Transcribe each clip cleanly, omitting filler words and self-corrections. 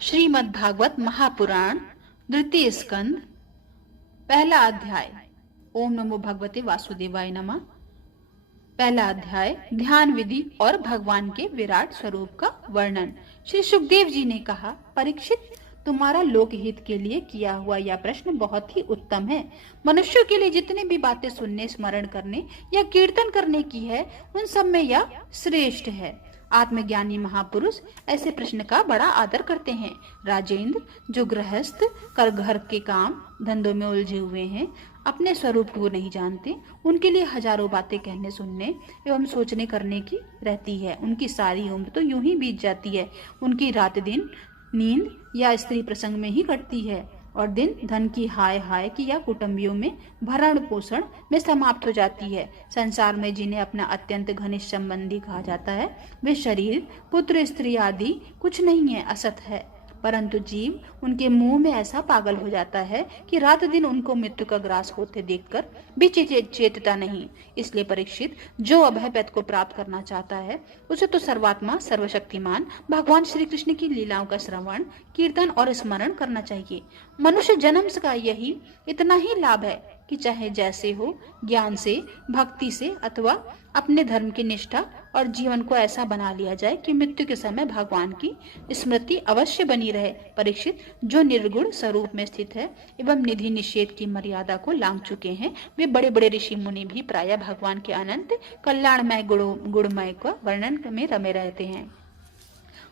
श्रीमद् भागवत महापुराण द्वितीय स्कंद पहला अध्याय। ओम नमो भगवते वासुदेवाय नमः। पहला अध्याय ध्यान विधि और भगवान के विराट स्वरूप का वर्णन। श्री सुखदेव जी ने कहा, परीक्षित, तुम्हारा लोकहित के लिए किया हुआ यह प्रश्न बहुत ही उत्तम है। मनुष्यों के लिए जितने भी बातें सुनने, स्मरण करने या कीर्तन करने की है, उन सब में यह श्रेष्ठ है। आत्मज्ञानी महापुरुष ऐसे प्रश्न का बड़ा आदर करते हैं। राजेंद्र, जो गृहस्थ कर घर के काम धंधों में उलझे हुए हैं, अपने स्वरूप को नहीं जानते, उनके लिए हजारों बातें कहने, सुनने एवं सोचने करने की रहती है। उनकी सारी उम्र तो यूं ही बीत जाती है। उनकी रात दिन नींद या स्त्री प्रसंग में ही कटती है और दिन धन की हाय हाय की या कुटुंबियों में भरण पोषण में समाप्त हो जाती है। संसार में जिन्हें अपना अत्यंत घनिष्ठ संबंधी कहा जाता है, वे शरीर, पुत्र, स्त्री आदि कुछ नहीं है, असत है। परंतु जीव उनके मुंह में ऐसा पागल हो जाता है कि रात दिन उनको मृत्यु का ग्रास होते देखकर भी चेतता नहीं। इसलिए परीक्षित, जो अभय पद को प्राप्त करना चाहता है, उसे तो सर्वात्मा सर्वशक्तिमान भगवान श्री कृष्ण की लीलाओं का श्रवण, कीर्तन और स्मरण करना चाहिए। मनुष्य जन्म का यही इतना ही लाभ है कि चाहे जैसे हो, ज्ञान से, भक्ति से अथवा अपने धर्म की निष्ठा और जीवन को ऐसा बना लिया जाए कि मृत्यु के समय भगवान की स्मृति अवश्य बनी रहे। परीक्षित, जो निर्गुण स्वरूप में स्थित है एवं निधि निषेध की मर्यादा को लांघ चुके हैं, वे बड़े बड़े ऋषि मुनि भी प्रायः भगवान के अनंत कल्याणमय गुणमय का वर्णन में रमे रहते हैं।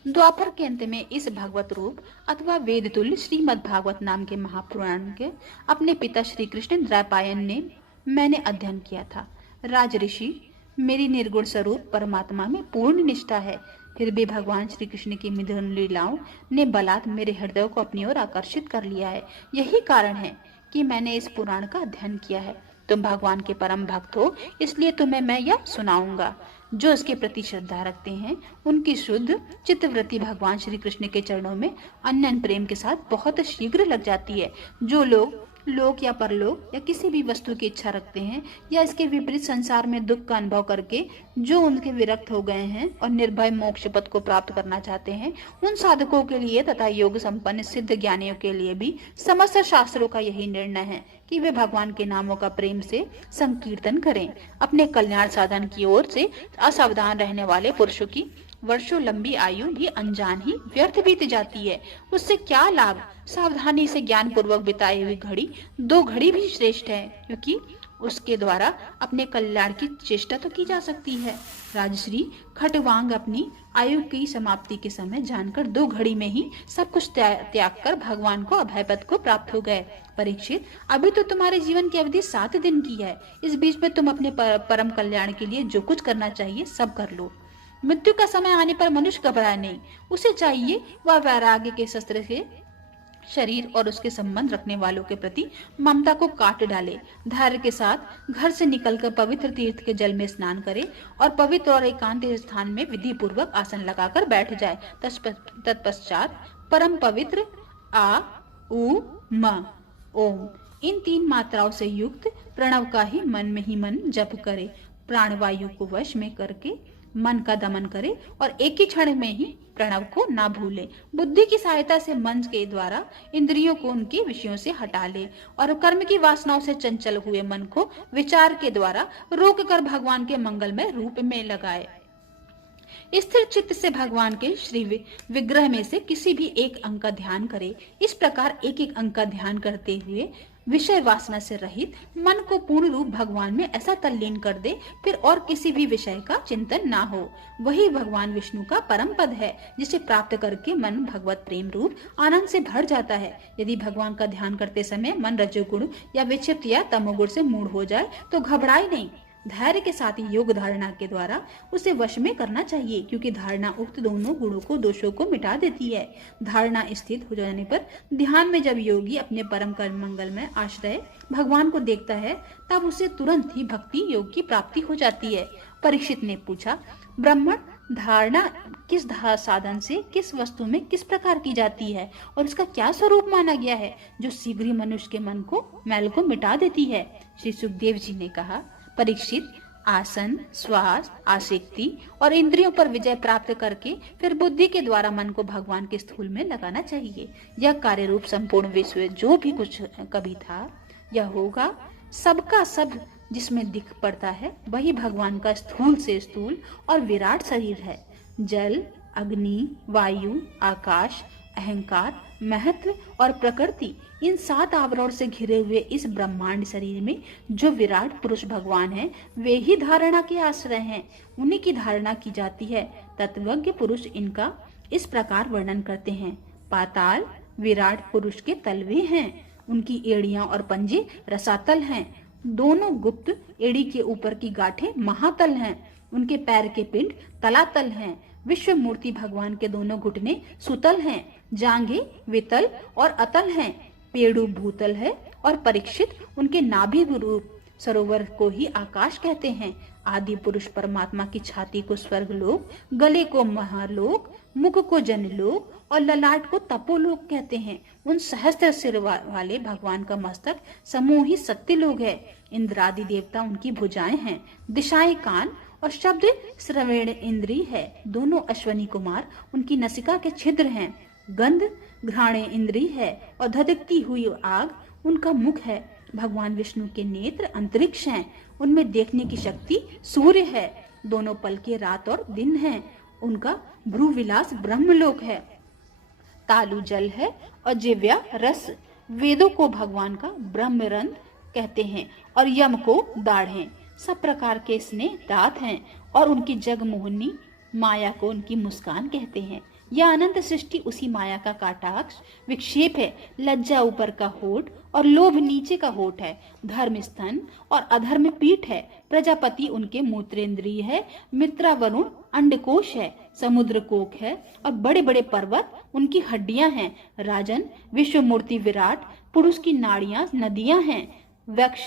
द्वापर के अंत में इस भगवत रूप अथवा वेद तुल्य श्रीमद् भागवत नाम के महापुराण के अपने पिता श्री कृष्ण द्वैपायन ने मैंने अध्ययन किया था। राज ऋषि, मेरी निर्गुण स्वरूप परमात्मा में पूर्ण निष्ठा है, फिर भी भगवान श्री कृष्ण की मिथुन लीलाओं ने बलात् मेरे हृदय को अपनी ओर आकर्षित कर लिया है। यही कारण है कि मैंने इस पुराण का अध्ययन किया है। तुम भगवान के परम भक्त हो, इसलिए तुम्हें मैं यह सुनाऊंगा। जो इसके प्रति श्रद्धा रखते हैं, उनकी शुद्ध चित्तवृत्ति भगवान श्री कृष्ण के चरणों में अनन्य प्रेम के साथ बहुत शीघ्र लग जाती है। जो लोग लोक या परलोक या किसी भी वस्तु की इच्छा रखते हैं या इसके विपरीत संसार में दुख का अनुभव करके जो उनके विरक्त हो गए हैं और निर्भय मोक्ष पद को प्राप्त करना चाहते हैं, उन साधकों के लिए तथा योग संपन्न सिद्ध ज्ञानियों के लिए भी समस्त शास्त्रों का यही निर्णय है कि वे भगवान के नामों का प्रेम से संकीर्तन करें। अपने कल्याण साधन की ओर से असावधान रहने वाले पुरुषों की वर्षों लंबी आयु भी अनजान ही व्यर्थ बीत जाती है। उससे क्या लाभ? सावधानी से ज्ञान पूर्वक बिताई हुई घड़ी 2 घड़ी भी श्रेष्ठ है, क्योंकि उसके द्वारा अपने कल्याण की चेष्टा तो की जा सकती है। राजश्री खटवांग अपनी आयु की समाप्ति के समय जानकर 2 घड़ी में ही सब कुछ त्याग कर भगवान को अभय पद को प्राप्त हो गए। परीक्षित, अभी तो तुम्हारे जीवन की अवधि 7 दिन की है। इस बीच में तुम अपने परम कल्याण के लिए जो कुछ करना चाहिए सब कर लो। मृत्यु का समय आने पर मनुष्य घबराए नहीं। उसे चाहिए वह वैराग्य के शस्त्र से शरीर और उसके संबंध रखने वालों के प्रति ममता को काट डाले। धैर्य के साथ घर से निकलकर पवित्र तीर्थ के जल में स्नान करे और पवित्र और एकांत स्थान में विधि पूर्वक आसन लगाकर बैठ जाए। तत्पश्चात परम पवित्र आ उ म ओम इन 3 मात्राओं से युक्त प्रणव का ही मन जप करे। प्राणवायु को वश में करके मन का दमन करे और एक ही क्षण में ही प्रणव को ना भूले। बुद्धि की सहायता से मन के द्वारा इंद्रियों को उनके विषयों से हटा ले और कर्म की वासनाओं से चंचल हुए मन को विचार के द्वारा रोक कर भगवान के मंगलमय रूप में लगाए। स्थिर चित्त से भगवान के श्री विग्रह में से किसी भी एक अंग का ध्यान करे। इस प्रकार एक एक अंग का ध्यान करते हुए विषय वासना से रहित मन को पूर्ण रूप भगवान में ऐसा तल्लीन कर दे, फिर और किसी भी विषय का चिंतन ना हो। वही भगवान विष्णु का परम पद है, जिसे प्राप्त करके मन भगवत प्रेम रूप आनंद से भर जाता है। यदि भगवान का ध्यान करते समय मन रजोगुण या विक्षिप्त या तमोगुण से मूढ़ हो जाए तो घबराए नहीं। धैर्य के साथ योग धारणा के द्वारा उसे वश में करना चाहिए, क्योंकि धारणा उक्त दोनों गुणों को, दोषों को मिटा देती है। धारणा स्थित हो जाने पर ध्यान में जब योगी अपने परम कर्म मंगल में आश्रय भगवान को देखता है, तब उसे तुरंत ही भक्ति योग की प्राप्ति हो जाती है। परीक्षित ने पूछा, ब्राह्मण, धारणा किस साधन से किस वस्तु में किस प्रकार की जाती है और इसका क्या स्वरूप माना गया है जो शीघ्र ही मनुष्य के मन को मैल को मिटा देती है? श्री सुखदेव जी ने कहा, परीक्षित, आसन, श्वास, आसक्ति और इंद्रियों पर विजय प्राप्त करके फिर बुद्धि के द्वारा मन को भगवान के स्थूल में लगाना चाहिए। यह कार्य रूप संपूर्ण विश्व जो भी कुछ कभी था, यह होगा, सबका सब जिसमें दिख पड़ता है वही भगवान का स्थूल से स्थूल और विराट शरीर है। जल, अग्नि, वायु, आकाश, अहंकार, महत्व और प्रकृति, इन 7 आवरण से घिरे हुए इस ब्रह्मांड शरीर में जो विराट पुरुष भगवान हैं, वे ही धारणा के आश्रय हैं, उन्हीं की धारणा की जाती है। तत्वज्ञ पुरुष इनका इस प्रकार वर्णन करते हैं। पाताल विराट पुरुष के तलवे हैं, उनकी एड़ियां और पंजे रसातल हैं। दोनों गुप्त एड़ी के ऊपर की गांठें महातल हैं, उनके पैर के पिंड तलातल हैं। विश्व मूर्ति भगवान के दोनों घुटने सुतल हैं, जांघें वितल और अतल हैं। पेड़ू भूतल है और परीक्षित उनके नाभि रूप सरोवर को ही आकाश कहते हैं। आदि पुरुष परमात्मा की छाती को स्वर्गलोक, गले को महालोक, मुख को जनलोक और ललाट को तपोलोक कहते हैं। उन सहस्त्र सिर वाले भगवान का मस्तक समूह ही सत्यलोक है। इंद्रादि देवता उनकी भुजाएं हैं, दिशाएं कान और शब्द श्रवण इंद्री है। दोनों अश्वनी कुमार उनकी नसिका के छिद्र हैं। गंध घ्राणे इंद्री है और धधकती हुई आग उनका मुख है। भगवान विष्णु के नेत्र अंतरिक्ष हैं, उनमें देखने की शक्ति सूर्य है। दोनों पलके रात और दिन हैं, उनका भ्रूविलास ब्रह्मलोक है। तालु जल है और जिव्या रस। वेदों को भगवान का ब्रह्मरंध्र कहते हैं और यम को दाढ़ें। सब प्रकार के स्नेह दांत हैं और उनकी जगमोहिनी माया को उनकी मुस्कान कहते हैं। यह अनंत सृष्टि उसी माया का काटाक्ष विक्षेप है। लज्जा ऊपर का होठ और लोभ नीचे का होठ है। धर्म स्तन और अधर्म पीठ है। प्रजापति उनके मूत्रेंद्रिय है। मित्रा वरुण अंडकोश है। समुद्र कोक है और बड़े बड़े पर्वत उनकी हड्डियां हैं। राजन विश्व मूर्ति विराट पुरुष की नाड़ियां नदियां हैं। वक्ष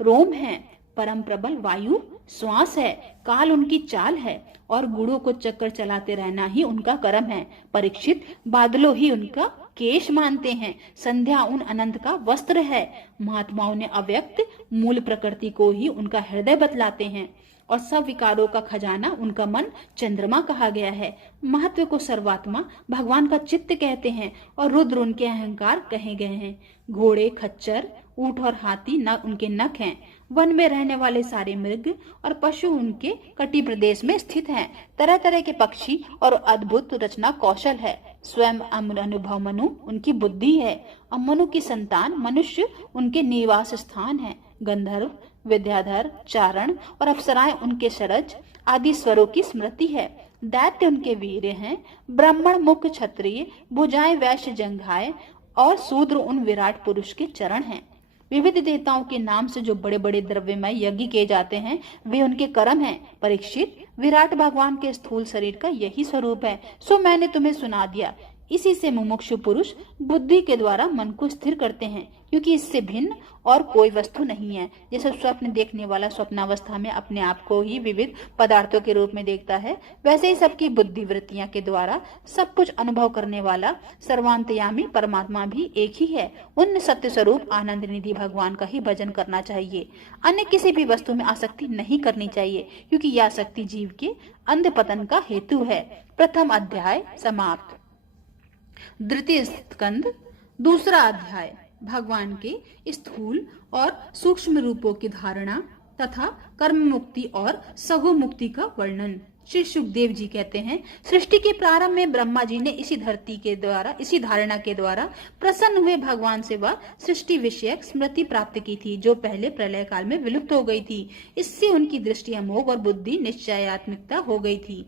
रोम है। परम प्रबल वायु श्वास है। काल उनकी चाल है और गुड़ों को चक्कर चलाते रहना ही उनका कर्म है। परीक्षित बादलों ही उनका केश मानते हैं। संध्या उन अनंत का वस्त्र है। महात्माओं ने अव्यक्त मूल प्रकृति को ही उनका हृदय बतलाते हैं और सब विकारों का खजाना उनका मन चंद्रमा कहा गया है। महत्व को सर्वात्मा भगवान का चित्त कहते हैं और रुद्र उनके अहंकार कहे गए हैं। घोड़े खच्चर ऊंट और हाथी न उनके नख हैं। वन में रहने वाले सारे मृग और पशु उनके कटी प्रदेश में स्थित हैं। तरह तरह के पक्षी और अद्भुत रचना कौशल है। स्वयं अनुभव मनु उनकी बुद्धि है और मनु की संतान मनुष्य उनके निवास स्थान है। गंधर्व विद्याधर चारण और अप्सराएं उनके शरज आदि स्वरों की स्मृति है। दैत्य उनके वीर हैं। ब्राह्मण मुख क्षत्रिय भुजाएं वैश्य जंघाएं और शूद्र उन विराट पुरुष के चरण हैं। विविध देवताओं के नाम से जो बड़े बड़े द्रव्यमय यज्ञ किए जाते हैं वे उनके कर्म हैं। परीक्षित विराट भगवान के स्थूल शरीर का यही स्वरूप है। सो मैंने तुम्हें सुना दिया। इसी से मुमुक्षु पुरुष बुद्धि के द्वारा मन को स्थिर करते हैं, क्योंकि इससे भिन्न और कोई वस्तु नहीं है। जैसे स्वप्न देखने वाला स्वप्नावस्था में अपने आप को ही विविध पदार्थों के रूप में देखता है, वैसे ही सबकी बुद्धि वृत्तियां के द्वारा सब कुछ अनुभव करने वाला सर्वांतयामी परमात्मा भी एक ही है। उन सत्य स्वरूप आनंद निधि भगवान का ही भजन करना चाहिए। अन्य किसी भी वस्तु में आसक्ति नहीं करनी चाहिए, क्योंकि यह आसक्ति जीव के अंध पतन का हेतु है। प्रथम अध्याय समाप्त। द्वितीय स्कंद दूसरा अध्याय भगवान के स्थूल और सूक्ष्म रूपों की धारणा तथा कर्म मुक्ति और सगो मुक्ति का वर्णन। श्री सुखदेव जी कहते हैं, सृष्टि के प्रारंभ में ब्रह्मा जी ने इसी धारणा के द्वारा प्रसन्न हुए भगवान से वह सृष्टि विषयक स्मृति प्राप्त की थी, जो पहले प्रलय काल में विलुप्त हो गई थी। इससे उनकी दृष्टि अमोघ और बुद्धि निश्चयात्मिकता हो गई थी।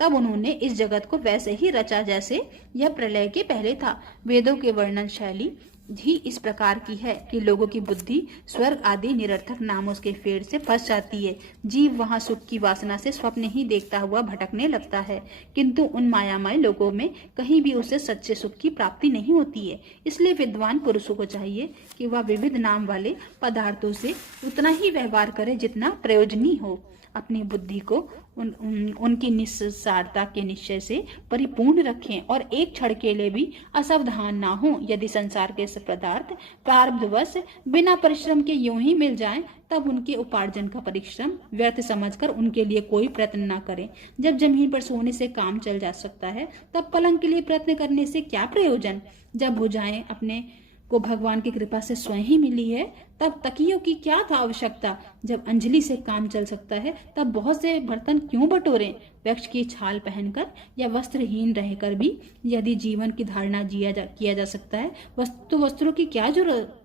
तब उन्होंने इस जगत को वैसे ही रचा जैसे यह प्रलय के पहले था। वेदों के वर्णन शैली भी इस प्रकार की है कि लोगों की बुद्धि स्वर्ग आदि निरर्थक नामों के फेर से फंस जाती है। जीव वहां सुख की वासना से स्वप्न ही देखता हुआ भटकने लगता है, किंतु उन मायामय लोगों में कहीं भी उसे सच्चे सुख की प्राप्ति नहीं होती है। इसलिए विद्वान पुरुषों को चाहिए कि वह विविध नाम वाले पदार्थों से उतना ही व्यवहार करे जितना प्रयोजनीय हो। अपनी बुद्धि को उनकी निस्सारता के निश्चय से परिपूर्ण रखें और एक क्षण के लिए भी असावधान ना हो। यदि संसार के पदार्थ प्रारब्धवश बिना परिश्रम के यूं ही मिल जाएं, तब उनके उपार्जन का परिश्रम व्यर्थ समझकर उनके लिए कोई प्रयत्न ना करें। जब जमीन पर सोने से काम चल जा सकता है, तब पलंग के लिए प्रयत्न करने से क्या प्रयोजन। जब भुजाएं अपने को भगवान की कृपा से स्वयं ही मिली है, तब तकियों की क्या था आवश्यकता। जब अंजलि से काम चल सकता है, तब बहुत से बर्तन क्यों बटोरें। वृक्ष की छाल पहनकर या वस्त्रहीन रहकर भी यदि जीवन की धारणा किया जा सकता है, वस्त्रों की क्या जरूरत।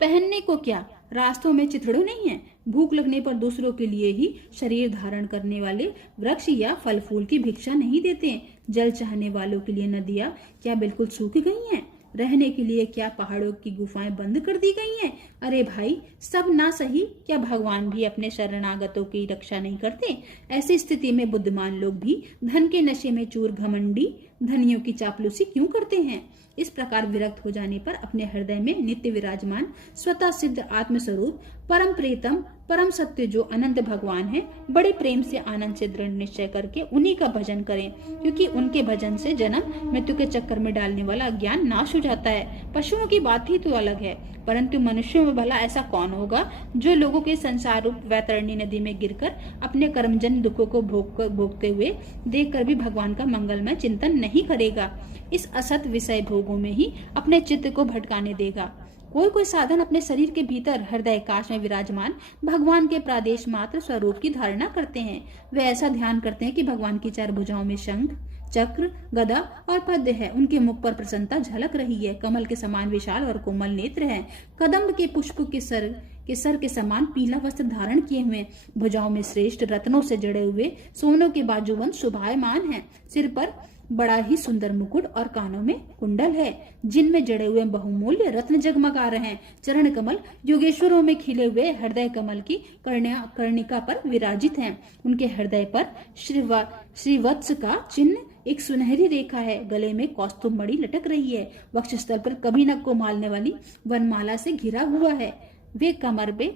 पहनने को क्या रास्तों में चिथड़े नहीं है। भूख लगने पर दूसरों के लिए ही शरीर धारण करने वाले वृक्ष या फल फूल की भिक्षा नहीं देते। जल चाहने वालों के लिए नदियां क्या बिल्कुल सूख गई हैं। रहने के लिए क्या पहाड़ों की गुफाएं बंद कर दी गई हैं। अरे भाई, सब ना सही, क्या भगवान भी अपने शरणागतों की रक्षा नहीं करते। ऐसी स्थिति में बुद्धिमान लोग भी धन के नशे में चूर घमंडी धनियों की चापलूसी क्यों करते हैं। इस प्रकार विरक्त हो जाने पर अपने हृदय में नित्य विराजमान स्वतः सिद्ध आत्मस्वरूप परम प्रेतम परम सत्य जो अनंत भगवान है, बड़े प्रेम से आनंद से दृढ़ निश्चय करके उन्हीं का भजन करें, क्योंकि उनके भजन से जन्म मृत्यु के चक्कर में डालने वाला अज्ञान नाश हो जाता है। पशुओं की बात ही तो अलग है, परंतु मनुष्यों में भला ऐसा कौन होगा जो लोगों के संसार रूप वैतरणी नदी में गिरकर अपने कर्मजन्य दुखों को भोगते हुए देखकर भी भगवान का मंगलमय चिंतन नहीं करेगा। इस असत विषय भोगों में ही अपने चित्त को भटकाने देगा। कोई साधन अपने शरीर के भीतर हृदय काश में विराजमान भगवान के प्रादेश मात्र स्वरूप की धारणा करते हैं। वे ऐसा ध्यान करते हैं कि भगवान की चार भुजाओं में शंख, चक्र, गदा और पद्म है। उनके मुख पर प्रसन्नता झलक रही है। कमल के समान विशाल और कोमल नेत्र हैं। कदम्ब के पुष्प के सर के समान पीला वस्त्र धारण किए हुए, भुजाओं में श्रेष्ठ रत्नों से जड़े हुए सोनों के बाजूबंद शोभायमान हैं। सिर पर बड़ा ही सुंदर मुकुट और कानों में कुंडल है, जिनमें जड़े हुए बहुमूल्य रत्न जगमगा रहे हैं। चरण कमल योगेश्वरों में खिले हुए हृदय कमल की कर्णिका पर विराजित हैं। उनके हृदय पर श्रीवत्स का चिन्ह एक सुनहरी रेखा है। गले में कौस्तुभ मणि लटक रही है। वक्षस्थल पर कभी नक को मालने वाली वनमाला से घिरा हुआ है। वे कमर पे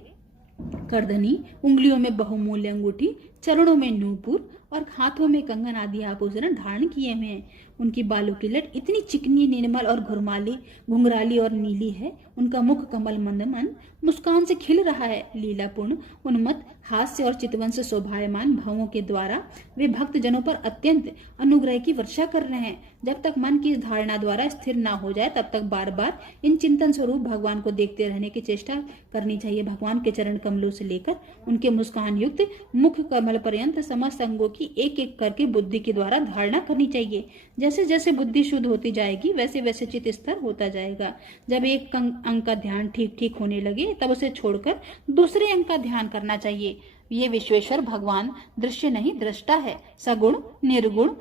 करदनी, उंगलियों में बहुमूल्य अंगूठी, चरणों में नूपुर और हाथों में कंगन आदि आभूषण धारण किए हुए हैं। उनकी बालों की लट इतनी चिकनी, निर्मल और घुंघराली और नीली है। उनका मुख कमल मंद मुस्कान से खिल रहा है। लीलापूर्ण, उन्मत्त हास्य और चितवन से शोभायमान भावों के द्वारा वे भक्त जनों पर अत्यंत अनुग्रह की वर्षा कर रहे हैं। जब तक मन की धारणा द्वारा स्थिर ना हो जाए, तब तक बार बार इन चिंतन स्वरूप भगवान को देखते रहने की चेष्टा करनी चाहिए। भगवान के चरण कमलों से लेकर उनके मुस्कान युक्त मुख कमल पर्यंत समस्त अंगों की एक एक करके बुद्धि के द्वारा धारणा करनी चाहिए। जैसे जैसे बुद्धि शुद्ध होती जाएगी, वैसे वैसे चित्त स्थिर होता जाएगा। जब एक अंग का ध्यान ठीक ठीक होने लगे, तब उसे छोड़कर दूसरे अंग का ध्यान करना चाहिए। ये विश्वेश्वर भगवान दृश्य नहीं, दृष्टा है। सगुण निर्गुण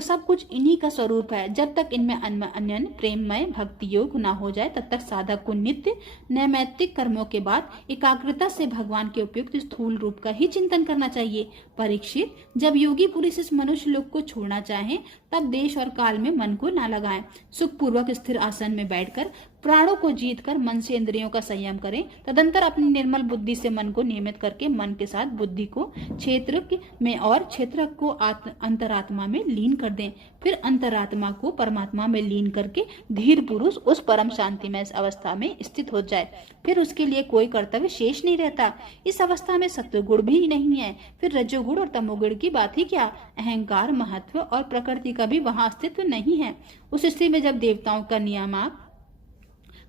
सब कुछ इन्हीं का स्वरूप है। जब तक इनमें अन्य प्रेममय भक्ति योग ना हो जाए, तब तक साधक को नित्य नैमित्तिक कर्मों के बाद एकाग्रता से भगवान के उपयुक्त स्थूल रूप का ही चिंतन करना चाहिए। परीक्षित, जब योगी पुरुष इस मनुष्य लोक को छोड़ना चाहें, तब देश और काल में मन को ना लगाएं। सुखपूर्वक स्थिर आसन में बैठकर प्राणों को जीतकर मन से इंद्रियों का संयम करें। तदंतर अपनी निर्मल बुद्धि से मन को नियमित करके मन के साथ बुद्धि को क्षेत्र में और क्षेत्र को अंतरात्मा में लीन कर दें। फिर अंतरात्मा को परमात्मा में लीन करके धीर पुरुष उस परम शांतिमय अवस्था में स्थित हो जाए। फिर उसके लिए कोई कर्तव्य शेष नहीं रहता। इस अवस्था में सत्वगुण भी नहीं है, फिर रजोगुण और तमोगुण की बात ही क्या। अहंकार, महत्व और प्रकृति का भी वहां अस्तित्व नहीं है। उस स्थिति में जब देवताओं का नियामक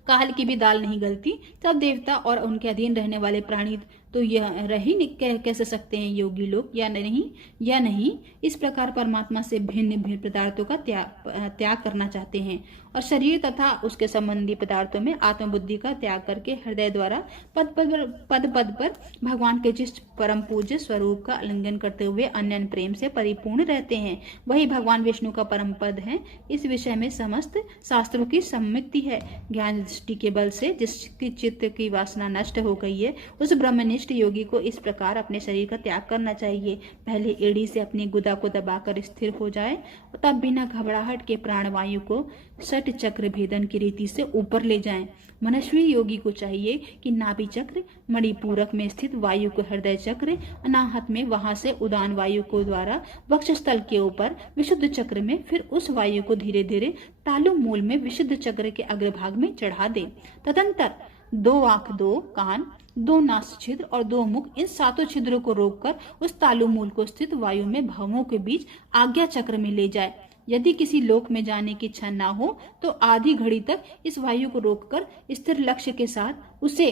काल की भी दाल नहीं गलती, तब देवता और उनके अधीन रहने वाले प्राणी तो यह रह ही कैसे सकते हैं योगी लोग, या नहीं। इस प्रकार परमात्मा से भिन्न भिन्न पदार्थों का त्याग करना चाहते हैं और शरीर तथा उसके संबंधी पदार्थों में आत्मबुद्धि का त्याग करके हृदय द्वारा पद पद पर भगवान के जिस परम पूज्य स्वरूप का आलिंगन करते हुए अन्य प्रेम से परिपूर्ण रहते हैं, वही भगवान विष्णु का परम पद है। इस विषय में समस्त शास्त्रों की सम्मति है। ज्ञान दृष्टि के बल से जिसकी चित्त की वासना नष्ट हो गई है, उस ब्रह्मनिष्ठ वशिष्ठ योगी को इस प्रकार अपने शरीर का त्याग करना चाहिए। पहले एड़ी से अपनी गुदा को दबाकर स्थिर हो जाए, तब बिना घबराहट के प्राणवायु को षट चक्र भेदन की रीति से ऊपर ले जाएं। मनस्वी योगी को चाहिए कि नाभि चक्र, मणिपूरक में स्थित वायु को हृदय चक्र, अनाहत में वहां से उदान वायु को द्वारा वक्षस्थल के ऊपर विशुद्ध चक्र में, फिर उस वायु को धीरे धीरे तालु मूल में विशुद्ध चक्र के अग्रभाग में चढ़ा दे। तदंतर 2 आंख, 2 कान, 2 नास छिद्र और 2 मुख, इन 7 छिद्रों को रोककर उस तालु मूल को स्थित वायु में भवों के बीच आज्ञा चक्र में ले जाए। यदि किसी लोक में जाने की इच्छा न हो तो आधी घड़ी तक इस वायु को रोककर स्थिर लक्ष्य के साथ उसे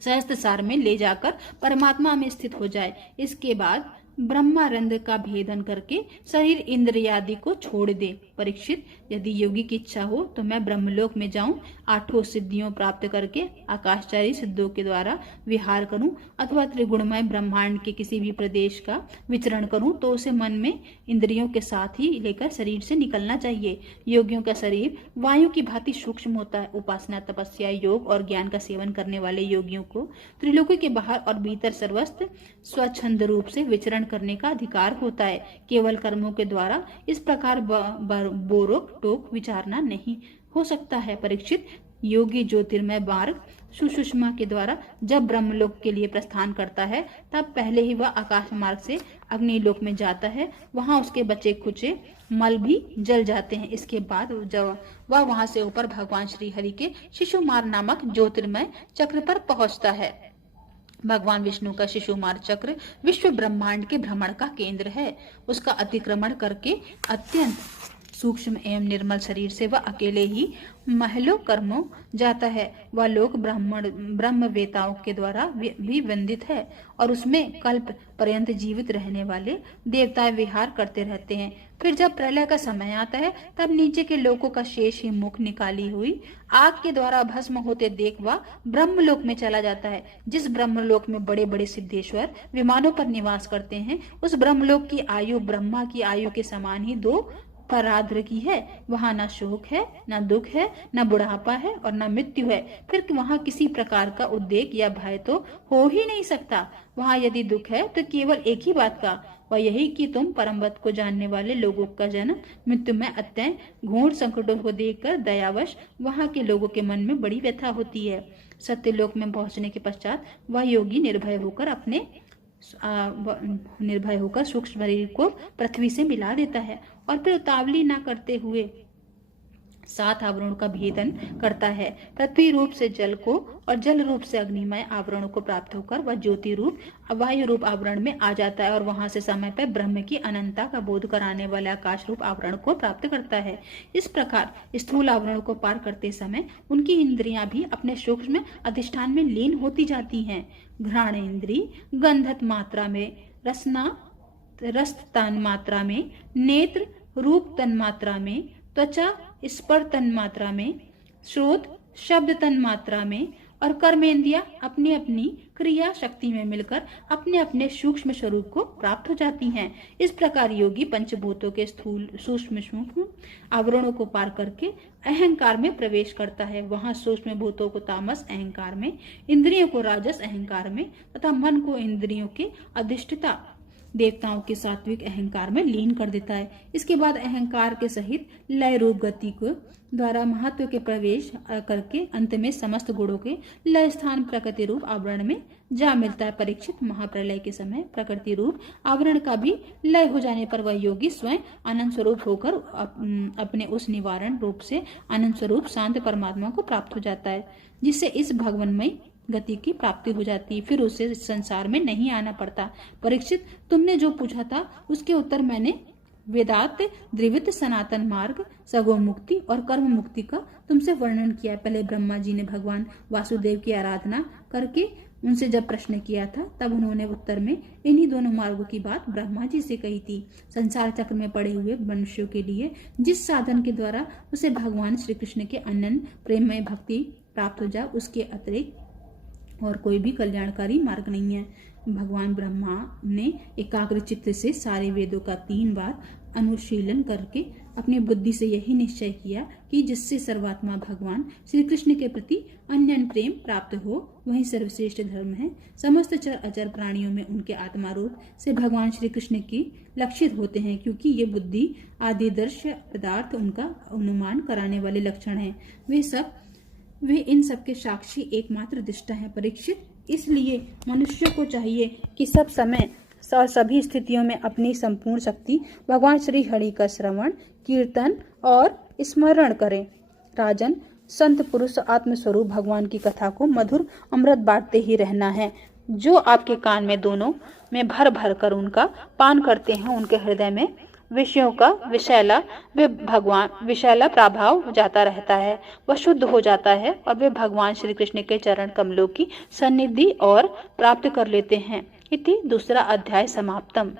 सहस्त्रसार में ले जाकर परमात्मा में स्थित हो जाए। इसके बाद ब्रह्मारंध का भेदन करके शरीर इंद्रियादि को छोड़ दे। परीक्षित, यदि योगी की इच्छा हो तो मैं ब्रह्मलोक में जाऊं, 8 सिद्धियों प्राप्त करके आकाशचारी सिद्धों के द्वारा विहार करूं, अथवा त्रिगुणमय ब्रह्मांड के किसी भी प्रदेश का विचरण करूं, तो उसे मन में इंद्रियों के साथ ही लेकर शरीर से निकलना चाहिए। योगियों का शरीर वायु की भांति सूक्ष्म होता है। उपासना, तपस्या, योग और ज्ञान का सेवन करने वाले योगियों को त्रिलोकी के बाहर और भीतर सर्वस्त्र स्वच्छंद रूप से विचरण करने का अधिकार होता है। केवल कर्मों के द्वारा इस प्रकार बोरोक टोक विचारना नहीं हो सकता है। परीक्षित, योगी ज्योतिर्मय मार्ग सुषुम्ना के द्वारा जब ब्रह्मलोक के लिए प्रस्थान करता है, तब पहले ही वह आकाश मार्ग से अग्निलोक में जाता है। वहां उसके बचे खुचे मल भी जल जाते हैं। इसके बाद जब वह वहां से ऊपर भगवान श्री हरि के शिशुमार नामक ज्योतिर्मय चक्र पर पहुंचता है। भगवान विष्णु का शिशुमार चक्र विश्व ब्रह्मांड के भ्रमण का केंद्र है। उसका अतिक्रमण करके अत्यंत सूक्ष्म एवं निर्मल शरीर से वह अकेले ही महलों कर्मों जाता है। वह लोक ब्रह्मवेताओं के द्वारा भी वंदित है और उसमें कल्प पर्यंत जीवित रहने वाले देवता विहार करते रहते हैं। फिर जब प्रलय का समय आता है, तब नीचे के लोकों का शेष ही मुख निकाली हुई आग के द्वारा भस्म होते देख वह ब्रह्मलोक में चला जाता है। जिस ब्रह्मलोक में बड़े बड़े सिद्धेश्वर विमानों पर निवास करते हैं, उस ब्रह्मलोक की आयु ब्रह्मा की आयु के समान ही 2 पराद्र की है। वहां न शोक है, न दुख है, न बुढ़ापा है और न मृत्यु है। फिर वहां किसी प्रकार का उद्वेग या भय तो हो ही नहीं सकता। वहां यदि दुख है तो केवल एक ही बात का, वह यही कि तुम परमवत को जानने वाले लोगों का जन्म मृत्यु में अत्यंत घोर संकटों को देखकर दयावश वहां के लोगों के मन में बड़ी व्यथा होती है। सत्यलोक में पहुंचने के पश्चात वह योगी निर्भय होकर सूक्ष्म शरीर को पृथ्वी से मिला देता है और फिर उतावली न करते हुए 7 आवरणों का भेदन करता है। पृथ्वी रूप से जल को और जल रूप से अग्निमय आवरणों को प्राप्त होकर वह ज्योति रूप वायु रूप आवरण में आ जाता है और वहां से समय पर ब्रह्म की अनंतता का बोध कराने वाले आकाश रूप आवरण को प्राप्त करता है। इस प्रकार स्थूल आवरणों को पार करते समय उनकी इंद्रियां भी अपने सूक्ष्म अधिष्ठान में लीन होती जाती हैं। घ्राण इंद्री गंधत मात्रा में, रस तन मात्रा में, नेत्र रूप तन मात्रा में, त्वचा स्पर्श तन मात्रा में, श्रोत शब्द तन मात्रा में और कर्मेंद्रियां अपनी अपनी क्रिया शक्ति में मिलकर अपने अपने सूक्ष्म स्वरूप को प्राप्त हो जाती हैं। इस प्रकार योगी पंचभूतों के स्थूल सूक्ष्म आवरणों को पार करके अहंकार में प्रवेश करता है। वहां सूक्ष्म भूतों को तामस अहंकार में, इंद्रियों को राजस अहंकार में तथा मन को इंद्रियों के अधिष्ठिता देवताओं के सात्विक अहंकार में लीन कर देता है। इसके बाद अहंकार के सहित लय रूप गति को द्वारा महत्व के प्रवेश करके अंत में समस्त गुणों के लय स्थान प्रकृति रूप आवरण में जा मिलता है। परीक्षित, महाप्रलय के समय प्रकृति रूप आवरण का भी लय हो जाने पर वह योगी स्वयं आनंद स्वरूप होकर अपने उस निवारण रूप से आनंद स्वरूप शांत परमात्मा को प्राप्त हो जाता है, जिससे इस भगवन्मय गति की प्राप्ति हो जाती है। फिर उसे संसार में नहीं आना पड़ता। परीक्षित, तुमने जो पूछा था उसके उत्तर मैंने वेदांत, द्विविध सनातन मार्ग, सगो मुक्ति और कर्म मुक्ति का तुमसे वर्णन किया। पहले ब्रह्मा जी ने भगवान वासुदेव की आराधना करके उनसे जब प्रश्न किया था, तब उन्होंने उत्तर में इन्हीं दोनों मार्गों की बात ब्रह्मा जी से कही थी। संसार चक्र में पड़े हुए मनुष्यों के लिए जिस साधन के द्वारा उसे भगवान श्री कृष्ण के अनंत प्रेममय भक्ति प्राप्त हो जाए, उसके अतिरिक्त और कोई भी कल्याणकारी मार्ग नहीं है। भगवान ब्रह्मा ने एकाग्र चित्त से सारे वेदों का 3 बार अनुशीलन करके अपनी बुद्धि से यही निश्चय किया कि जिससे सर्वात्मा भगवान श्री कृष्ण के प्रति अन्यन प्रेम प्राप्त हो वही सर्वश्रेष्ठ धर्म है। समस्त चर अचर प्राणियों में उनके आत्मारूप से भगवान श्री कृष्ण की लक्षित होते हैं, क्योंकि ये बुद्धि आदि दृश्य पदार्थ उनका अनुमान कराने वाले लक्षण हैं। वे इन सब के साक्षी एकमात्र दृष्टा है परीक्षित। इसलिए मनुष्य को चाहिए कि सब समय और सभी स्थितियों में अपनी संपूर्ण शक्ति भगवान श्री हरि का श्रवण, कीर्तन और स्मरण करें। राजन, संत पुरुष आत्मस्वरूप भगवान की कथा को मधुर अमृत बांटते ही रहना है। जो आपके कान में दोनों में भर भर कर उनका पान करते हैं, उनके हृदय में विषयों का विषैला प्रभाव जाता रहता है, वह शुद्ध हो जाता है और वे भगवान श्री कृष्ण के चरण कमलों की सन्निधि और प्राप्त कर लेते हैं। इति दूसरा अध्याय समाप्तम।